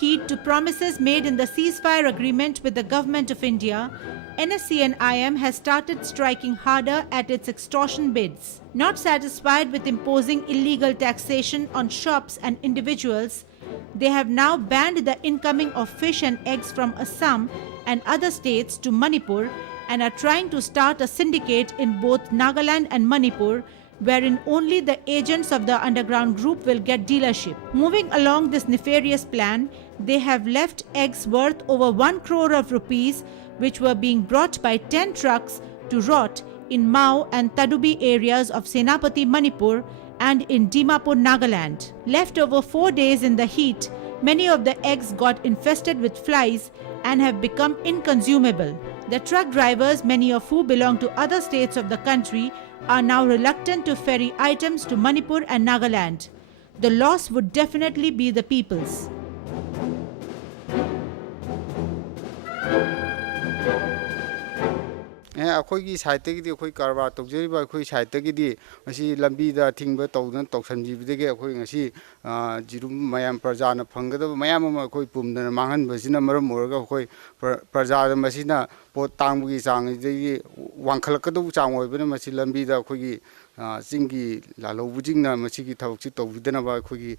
heed to promises made in the ceasefire agreement with the government of India, NSC and IM has started striking harder at its extortion bids. Not satisfied with imposing illegal taxation on shops and individuals, they have now banned the incoming of fish and eggs from Assam and other states to Manipur and are trying to start a syndicate in both Nagaland and Manipur, wherein only the agents of the underground group will get dealership. Moving along this nefarious plan, they have left eggs worth over 1 crore of rupees, which were being brought by 10 trucks to rot in Mao and Tadubi areas of Senapati, Manipur, and in Dimapur, Nagaland. Left over 4 days in the heat, many of the eggs got infested with flies and have become inconsumable. The truck drivers, many of whom belong to other states of the country, are now reluctant to ferry items to Manipur and Nagaland. The loss would definitely be the people's. ꯑꯩꯈꯣꯏꯒꯤ ꯁꯥꯏꯠꯇꯒꯤꯗꯤ ꯑꯩꯈꯣꯏ ꯀꯔꯕꯥꯔ ꯇꯧꯖꯔꯤꯕ ꯑꯩꯈꯣꯏ ꯁꯥꯏꯠꯇꯒꯤꯗꯤ ꯃꯁꯤ ꯂꯝꯕꯤꯗ ꯊꯤꯡꯕ ꯇꯧꯗꯅ ꯇꯧꯁꯟꯕꯤꯕꯗꯒꯤ ꯑꯩꯈꯣꯏ ꯉꯁꯤ ꯖꯤꯔꯨꯝ ꯃꯌꯥꯝ ꯄ꯭ꯔꯖꯥꯅ ꯐꯪꯒꯗꯕ ꯃꯌꯥꯝ ꯑꯃ ꯑꯩꯈꯣꯏ ꯄꯨꯝꯗꯅ ꯃꯥꯡꯍꯟꯕꯁꯤꯅ ꯃꯔꯝ ꯑꯣꯏꯔꯒ ꯑꯩꯈꯣꯏ ꯄ꯭ꯔꯖꯥꯗ ꯃꯁꯤꯅ ꯄꯣꯠ ꯇꯥꯡꯕꯒꯤ ꯆꯥꯡꯗꯒꯤ ꯋꯥꯡꯈꯠꯂꯛꯀꯗꯧꯕ ꯆꯥꯡ ꯑꯣꯏꯕꯅ ꯃꯁꯤ ꯂꯝꯕꯤꯗ ꯑꯩꯈꯣꯏꯒꯤ ꯆꯤꯡꯒꯤ ꯂꯥꯂꯧꯕꯁꯤꯡꯅ ꯃꯁꯤꯒꯤ ꯊꯕꯛꯁꯤ ꯇꯧꯕꯤꯗꯅꯕ ꯑꯩꯈꯣꯏꯒꯤ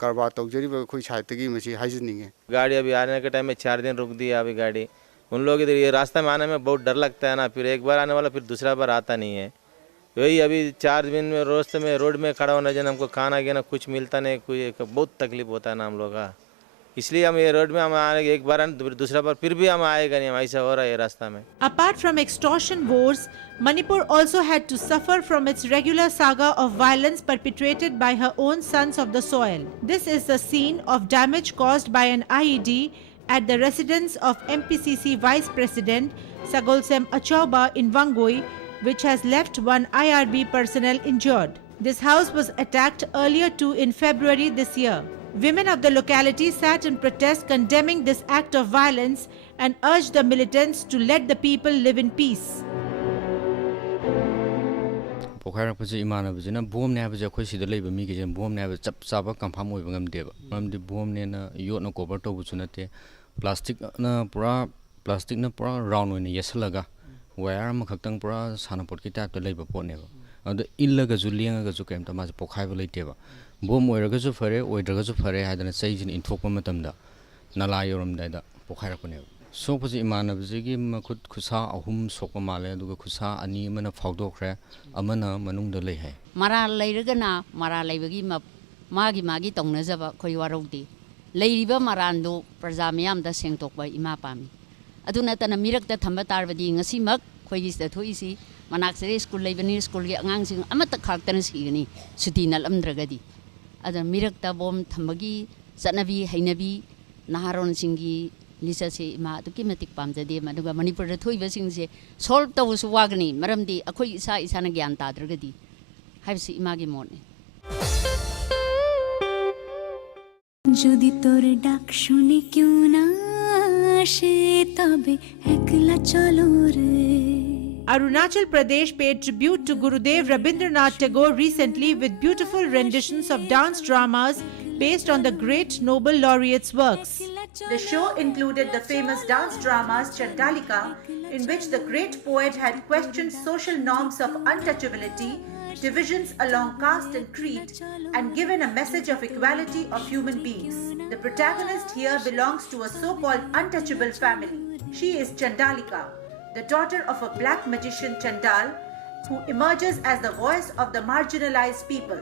ꯀꯔꯕꯥꯔ ꯇꯧꯖꯔꯤꯕ ꯑꯩꯈꯣई साइडꯇꯒꯤ मसी हाइजनिंगे गाड़ी अभी आने के टाइम में 4 दिन रुक दिया अभी गाड़ी उन लोग इधर ये रास्ता में आने में बहुत डर लगता है ना फिर एक बार आने वाला फिर दूसरा बार आता नहीं है वही अभी 4 दिन में रोड में खड़ा होना जन हमको खाना ना कुछ मिलता नहीं कोई बहुत तकलीफ होता है ना हम लोग का इसलिए हम ये रोड में हम आने एक बार दूसरा बार फिर भी हम आएगा नहीं ऐसा हो रहा है रास्ता में. Apart from extortion wars, Manipur also had to suffer from its regular saga of violence perpetrated by her own sons of the soil. This is the scene of damage caused by an IED at the residence of MPCC Vice President Sagolsem Achauba in Wangoi, which has left one IRB personnel injured. This house was attacked earlier too in February this year. Women of the locality sat in protest condemning this act of violence and urged the militants to let the people live in peace. पोखरपसे इमानबजना बोमने हाबजे अखोय सिदा लेबा मिगे जे बोमने हाब चप चाबा कंफाम होइबा ngamdeba mamdi bomne na yotna cover to buchunate plastic na pura round oina yesalaga wire ma khaktang pura sanapot ki type to leiba poneba adu illaga ju lenga ju kem ta ma pokhaiba leiteba bom oiraga ju fare oidraga ju fare hadana chaijin inthokpa matamda nala yoram daida pokhairakoneba सोपजे इमानबजेगी मखुद खुसा अहुम सोकमा माले दुगा खुसा अनि मना फाउदोखरे अमना मनुंग the लै है मारा लैरगना मारा लैबगी मागी तौनजबा खोय वारौदी लैरिबा मारांदो प्रजा मयाम द सेंगतोकबा इमा पामी अदुना तना Mirik the Thamba तारबदी ngasi mak खोयगी the थोइसी मनाक सरे स्कूल लैबनी स्कूल गे अंगांग सिंग अमत खाक्तन सिगनी सुती नलमद्रगदी अद मिरक द बोम थंबगी सनबी हैनबी नहारोन सिंगी लिसा से इमा दुकी मतिक पामजदे मदुगा मणिपुर द थोइबा सिंगसे सॉल्व तवसु वागनी मरमदी अखोय इसा इसाना ज्ञान ताद्रगदी हाइबसी इमागी मोने যদি তোর ডাক শুনি क्यों না আসে তবে একলা চলো রে. Arunachal Pradesh paid tribute to Gurudev Rabindranath Tagore recently with beautiful renditions of dance dramas based on the great Nobel laureate's works. The show included the famous dance dramas Chandalika, in which the great poet had questioned social norms of untouchability, divisions along caste and creed, and given a message of equality of human beings. The protagonist here belongs to a so-called untouchable family. She is Chandalika, the daughter of a black magician Chandal, who emerges as the voice of the marginalized people.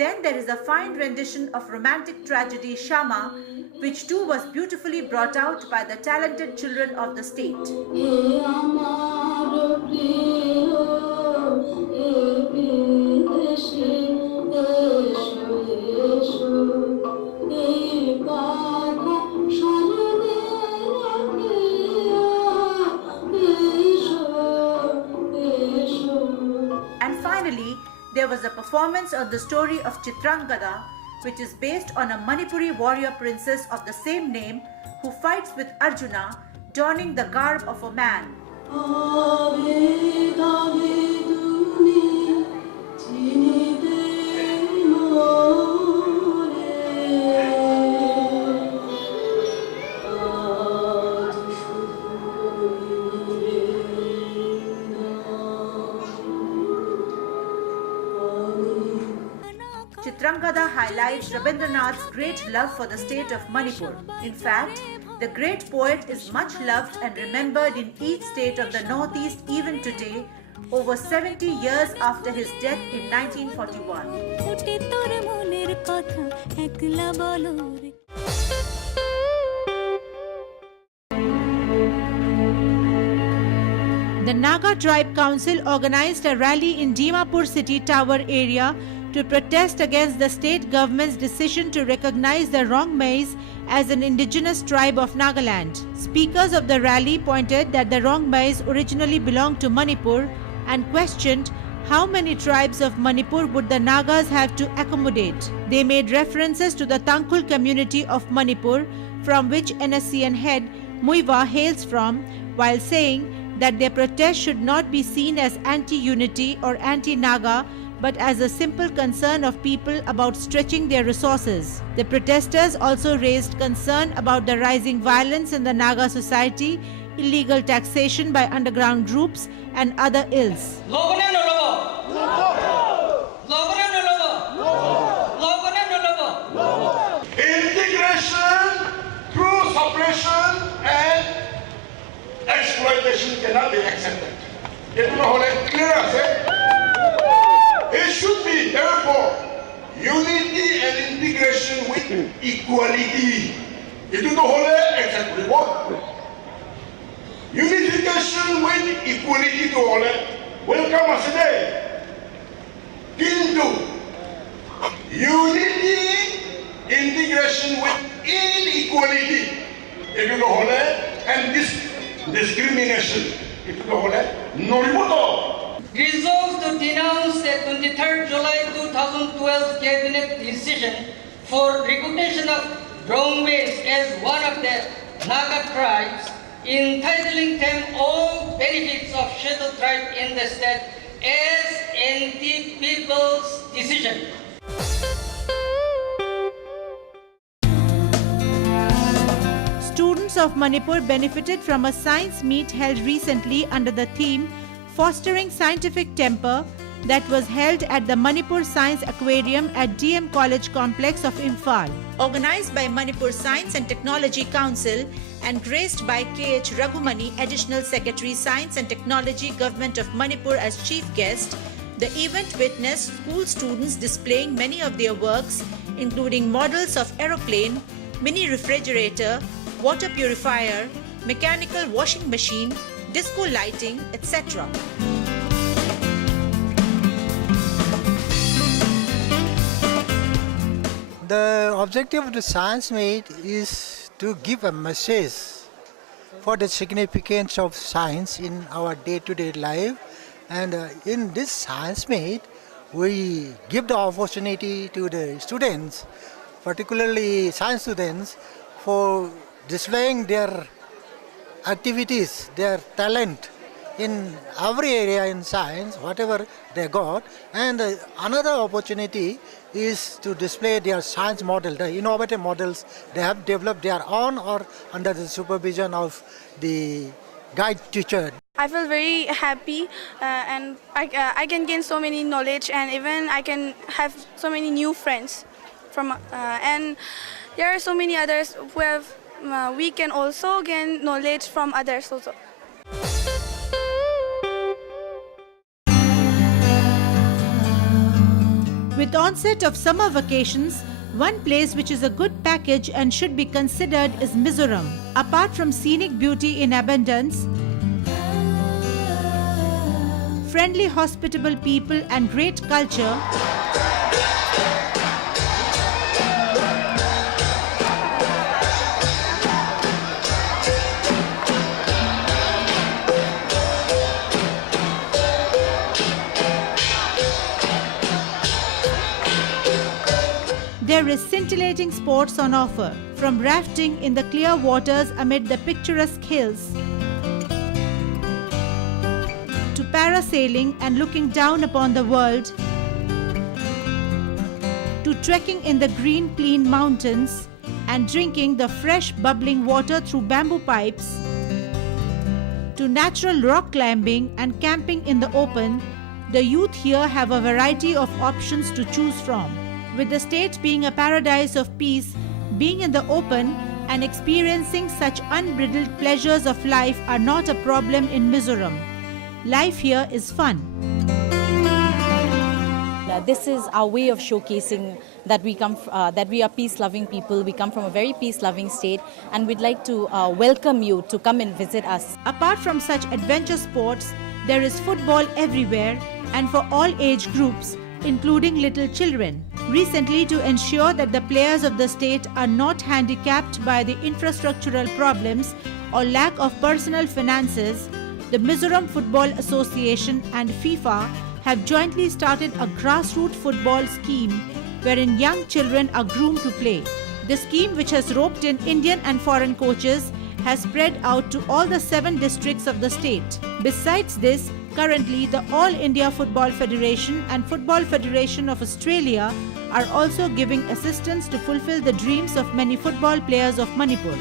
Then there is a fine rendition of romantic tragedy Shama, which too was beautifully brought out by the talented children of the state. there was a performance on the story of Chitrangada, which is based on a Manipuri warrior princess of the same name who fights with Arjuna, donning the garb of a man. Chitrangada highlights Rabindranath's great love for the state of Manipur. In fact, the great poet is much loved and remembered in each state of the Northeast even today, over 70 years after his death in 1941. The Naga Tribe Council organized a rally in Dimapur city tower area to protest against the state government's decision to recognize the Rongmais as an indigenous tribe of Nagaland. Speakers of the rally pointed that the Rongmais originally belonged to Manipur and questioned how many tribes of Manipur would the Nagas have to accommodate. They made references to the Tangkhul community of Manipur, from which NSCN head Muiwa hails from, while saying that their protest should not be seen as anti-unity or anti-Naga, but as a simple concern of people about stretching their resources. The protesters also raised concern about the rising violence in the Naga society, illegal taxation by underground groups, and other ills. Integration through suppression and exploitation cannot be accepted. It should be, therefore, unity and integration with equality. It is the whole acceptable. Unification with equality to all will come as a day. Into unity, integration with inequality. It is the whole and discrimination. It is the whole no remote. Resolved to denounce the 23rd July 2012 Cabinet decision for recognition of Rongmais as one of the Naga tribes, entitling them all benefits of scheduled tribe in the state as in the people's decision. Students of Manipur benefited from a science meet held recently under the theme Fostering Scientific Temper that was held at the Manipur Science Aquarium at DM College Complex of Imphal. Organized by Manipur Science and Technology Council and graced by K.H. Raghumani, Additional Secretary Science and Technology, Government of Manipur as chief guest, the event witnessed school students displaying many of their works, including models of aeroplane, mini refrigerator, water purifier, mechanical washing machine, disco lighting, etc. The objective of the science meet is to give a message for the significance of science in our day-to-day life, and in this science meet we give the opportunity to the students, particularly science students, for displaying their activities, their talent in every area in science, whatever they got. And another opportunity is to display their science model, the innovative models they have developed their own or under the supervision of the guide teacher. I feel very happy and I can gain so many knowledge, and even I can have so many new friends from and there are so many others who have we can also gain knowledge from others also. With onset of summer vacations, one place which is a good package and should be considered is Mizoram. Apart from scenic beauty in abundance, friendly, hospitable people and great culture, there is scintillating sports on offer, from rafting in the clear waters amid the picturesque hills to parasailing and looking down upon the world, to trekking in the green, clean mountains and drinking the fresh, bubbling water through bamboo pipes, to natural rock climbing and camping in the open. The youth here have a variety of options to choose from. With the state being a paradise of peace, being in the open and experiencing such unbridled pleasures of life are not a problem in Mizoram. Life here is fun. This is our way of showcasing that that we are peace-loving people. We come from a very peace-loving state, and we'd like to welcome you to come and visit us. Apart from such adventure sports, there is football everywhere and for all age groups, including little children. Recently, to ensure that the players of the state are not handicapped by the infrastructural problems or lack of personal finances, the Mizoram Football Association and FIFA have jointly started a grassroots football scheme wherein young children are groomed to play. The scheme, which has roped in Indian and foreign coaches, has spread out to all the 7 districts of the state. Besides this, currently the All India Football Federation and Football Federation of Australia are also giving assistance to fulfill the dreams of many football players of Manipur.